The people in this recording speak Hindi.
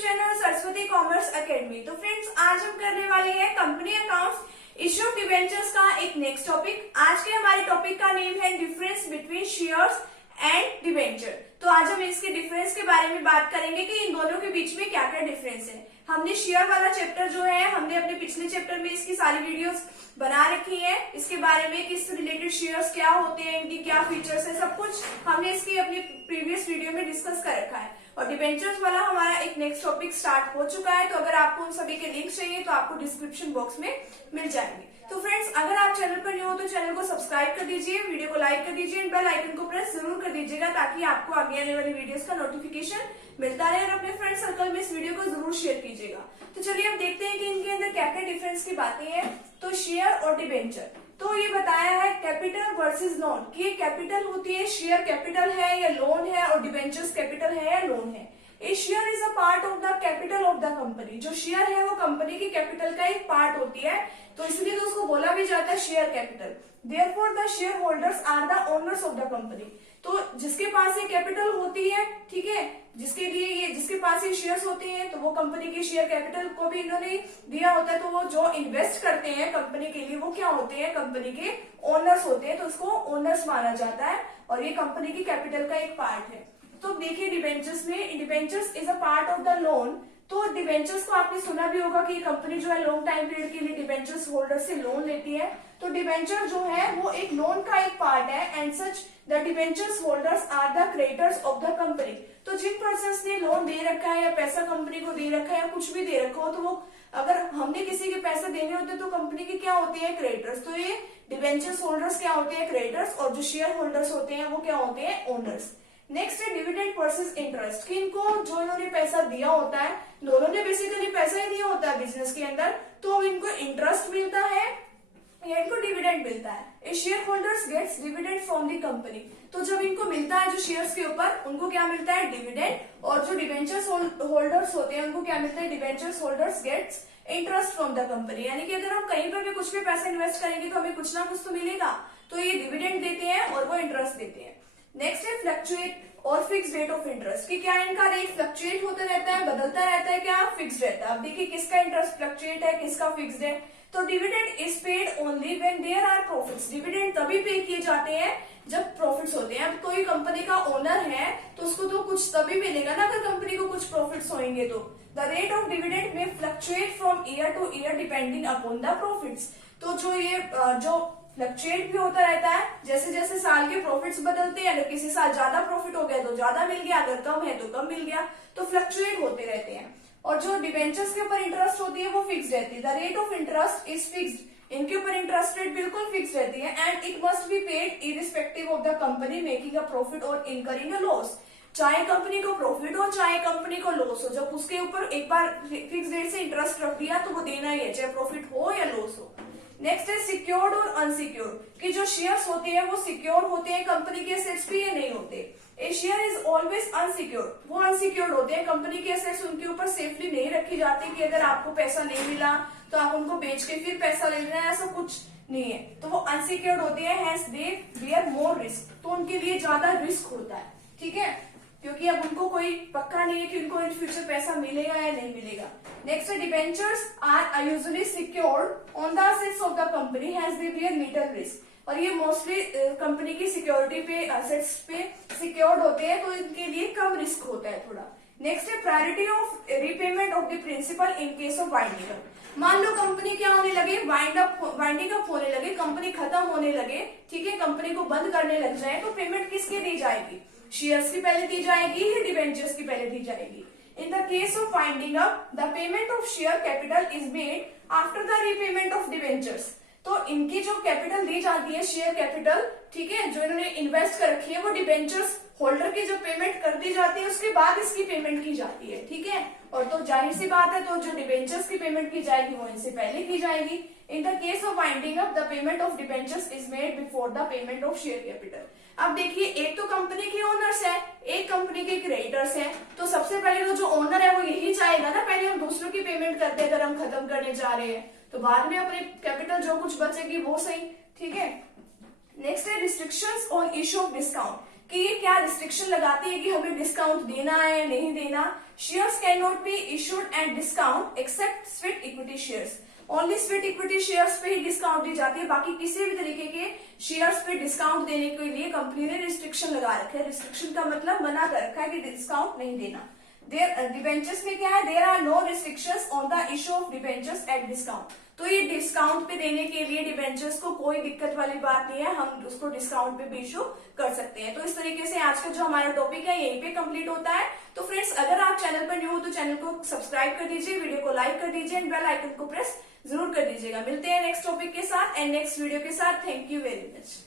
Channel Saraswati commerce academy. तो फ्रेंड्स, आज हम करने वाले हैं company accounts issue of debentures का एक नेक्स्ट टॉपिक। आज के हमारे टॉपिक का नेम है difference between shares and debenture. तो आज हम इसके डिफरेंस के बारे में बात करेंगे कि इन दोनों के बीच में क्या क्या डिफरेंस है। हमने शेयर वाला चैप्टर जो है, हमने अपने पिछले चैप्टर में इसकी सारी वीडियोस बना रखी है। इसके बारे में कि इससे रिलेटेड शेयर्स क्या होते हैं, इनकी क्या फीचर्स है, सब कुछ हमने इसकी अपनी प्रीवियस वीडियो में डिस्कस कर रखा है। और डिबेंचर्स वाला हमारा एक नेक्स्ट टॉपिक स्टार्ट हो चुका है। तो अगर आपको उन सभी के लिंक चाहिए तो आपको डिस्क्रिप्शन बॉक्स में मिल जाएंगे। तो फ्रेंड्स, अगर आप चैनल पर न्यू हो तो चैनल को सब्सक्राइब कर दीजिए, वीडियो को लाइक कर दीजिए, बेल आइकन को प्रेस जरूर कर दीजिएगा ताकि आपको आगे आने वाली वीडियोस का नोटिफिकेशन मिलता रहे। और अपने फ्रेंड सर्कल में इस वीडियो को जरूर शेयर कीजिएगा। तो चलिए अब देखते हैं कि इनके अंदर क्या क्या डिफरेंस की बातें हैं। तो शेयर और डिबेंचर, तो ये बताया है कैपिटल वर्सेस लोन कि ये कैपिटल होती है, शेयर कैपिटल है या लोन है, और डिबेंचर्स कैपिटल है या लोन है। A share is a part of the capital of the company. जो शेयर है वो कंपनी की कैपिटल का एक पार्ट होती है, तो इसलिए तो उसको बोला भी जाता है share capital. Therefore the share holders are the owners of the company. तो जिसके पास ये कैपिटल होती है, ठीक है, जिसके पास ये शेयर्स होते हैं, तो वो कंपनी के शेयर कैपिटल को भी इन्होंने दिया होता है। तो वो जो इन्वेस्ट करते हैं कंपनी के लिए, वो क्या होते हैं, कंपनी के ओनर्स होते हैं। तो उसको ओनर्स माना जाता है और ये कंपनी की कैपिटल का एक पार्ट है। तो देखिए डिबेंचर्स में, debentures is a part of the loan. तो डिबेंचर्स को आपने सुना भी होगा कि कंपनी जो है लॉन्ग टाइम पीरियड के लिए डिबेंचर्स होल्डर से लोन लेती है। तो डिबेंचर जो है वो एक लोन का एक पार्ट है। And such the debentures holders are the creditors of the company. तो जिन पर्सन्स ने लोन दे रखा है या पैसा कंपनी को दे रखा है या कुछ भी दे रखा हो, तो वो अगर हमने किसी के पैसे देने होते तो कंपनी के क्या होते हैं, क्रेडिटर्स। तो ये डिबेंचर्स होल्डर्स क्या होते हैं, क्रेडिटर्स, और जो शेयर होल्डर्स होते हैं वो क्या होते हैं, ओनर्स। नेक्स्ट है डिविडेंड वर्सेस इंटरेस्ट कि इनको जो इन्होंने पैसा दिया होता है, दोनों ने बेसिकली पैसा ही दिया होता है बिजनेस के अंदर, तो इनको इंटरेस्ट मिलता है या इनको डिविडेंड मिलता है। A share holders gets dividend from the company. तो जब इनको मिलता है जो शेयर्स के ऊपर, उनको क्या मिलता है, डिविडेंड। और जो डिवेंचर्स होल्डर्स होते हैं उनको क्या मिलता है, debentures holders gets interest from the company. यानी कि अगर हम कहीं पर भी कुछ भी पैसा इन्वेस्ट करेंगे तो हमें कुछ ना कुछ तो मिलेगा। तो ये डिविडेंड देते हैं और वो इंटरेस्ट देते हैं। नेक्स्ट है फ्लक्चुएट और फिक्स रेट ऑफ इंटरेस्ट कि क्या इनका रेट फ्लक्चुएट होता रहता है, बदलता रहता है, क्या फिक्स रहता है। अब देखिए किसका इंटरेस्ट फ्लक्चुएट है, किसका फिक्स्ड है। तो dividend is paid only when there are profits. Dividend तभी पे किए जाते हैं जब प्रॉफिट्स होते हैं। अब कोई कंपनी का ओनर है तो उसको तो कुछ तभी मिलेगा ना अगर कंपनी को कुछ प्रॉफिट्स होंगे। तो द रेट ऑफ डिविडेंड में fluctuate from year two year depending upon the profits. तो जो फ्लक्चुएट भी होता रहता है जैसे जैसे साल के प्रॉफिट्स बदलते हैं। अगर किसी साल ज्यादा प्रॉफिट हो गया तो ज्यादा मिल गया, अगर कम है तो कम मिल गया। तो फ्लक्चुएट होते रहते हैं। और जो डिबेंचर्स के ऊपर इंटरेस्ट होती है वो फिक्स रहती है। The rate of interest is fixed. इनके ऊपर इंटरेस्ट रेट बिल्कुल फिक्स रहती है। And it must be paid irrespective of the company making a profit और इनकरिंग अ लॉस। चाहे कंपनी को प्रॉफिट हो चाहे कंपनी को लॉस हो, जब उसके ऊपर एक बार फिक्स रेट से इंटरेस्ट रख दिया तो वो देना ही है, चाहे प्रॉफिट हो या लॉस हो। नेक्स्ट है सिक्योर्ड और अनसिक्योर्ड कि जो शेयर्स होते हैं वो सिक्योर होते हैं कंपनी के एसेट्स पे या नहीं होते। ए शेयर इज ऑलवेज अनसिक्योर्ड, वो अनसिक्योर्ड होते हैं, कंपनी के एसेट्स उनके ऊपर सेफली नहीं रखी जाती कि अगर आपको पैसा नहीं मिला तो आप उनको बेच के फिर पैसा ले लेना, ऐसा कुछ नहीं है। तो वो अनसिक्योर्ड होते हैं, hence they bear more risk. तो उनके लिए ज्यादा रिस्क होता है, ठीक है, क्योंकि अब उनको कोई पक्का नहीं है कि उनको इन फ्यूचर पैसा मिलेगा या नहीं मिलेगा। नेक्स्ट है debentures are usually secured on the assets of the company hence they bear little risk. और ये मोस्टली कंपनी की सिक्योरिटी पे, एसेट्स पे सिक्योर्ड होते हैं, तो इनके लिए कम रिस्क होता है थोड़ा। नेक्स्ट है priority of repayment of the principal in case of winding up. मान लो कंपनी क्या होने लगे, वाइंडिंग अप होने लगे, कंपनी खत्म होने लगे, ठीक है, कंपनी को बंद करने लग जाए, तो पेमेंट किसके दी जाएगी, शेयर्स की पहले दी जाएगी या डिबेंचर्स की पहले दी जाएगी। In the case of winding up, the payment of share capital is made after the repayment of debentures. तो इनकी जो कैपिटल दी जाती है, शेयर कैपिटल, ठीक है, जो इन्होंने इन्वेस्ट कर रखी है, वो डिबेंचर्स होल्डर की जो पेमेंट कर दी जाती है उसके बाद इसकी पेमेंट की जाती है, ठीक है। और तो जाहिर सी बात है, तो जो डिबेंचर्स की पेमेंट की जाएगी वो इनसे पहले की जाएगी। In the case of winding up the payment of debentures is made before the payment of share capital. अब देखिए, एक तो कंपनी के ओनर्स है, एक कंपनी के क्रेडिटर्स है। तो सबसे पहले तो जो ओनर है वो यही चाहेगा ना, पहले हम दूसरों की पेमेंट करते हैं अगर हम खत्म करने जा रहे हैं, तो बाद में अपनी कैपिटल जो कुछ बचेगी वो सही, ठीक है। नेक्स्ट है restrictions on issue of discount कि ये क्या रिस्ट्रिक्शन लगाती है कि हमें डिस्काउंट देना है या नहीं देना। Shares can not be issued at discount except sweet equity shares. Only sweet equity shares पे ही डिस्काउंट दी जाती है, बाकी किसी भी तरीके के शेयर्स पे डिस्काउंट देने के लिए कंपनी ने रिस्ट्रिक्शन लगा रखा है। रिस्ट्रिक्शन का मतलब मना कर रखा है कि डिस्काउंट नहीं देना। डिबेंचर्स में क्या है, there are no restrictions on the issue of debentures at discount. तो ये डिस्काउंट पे देने के लिए डिबेंचर्स को कोई दिक्कत वाली बात नहीं है, हम उसको डिस्काउंट पे भी इशू कर सकते हैं। तो इस तरीके से आज का जो हमारा टॉपिक है यहीं पे कंप्लीट होता है। तो फ्रेंड्स, अगर आप चैनल पर न्यू हो तो चैनल को सब्सक्राइब कर दीजिए, वीडियो को लाइक कर दीजिए एंड बेल आइकन को प्रेस जरूर कर दीजिएगा। मिलते हैं नेक्स्ट टॉपिक के साथ एंड नेक्स्ट वीडियो के साथ। Thank you very much.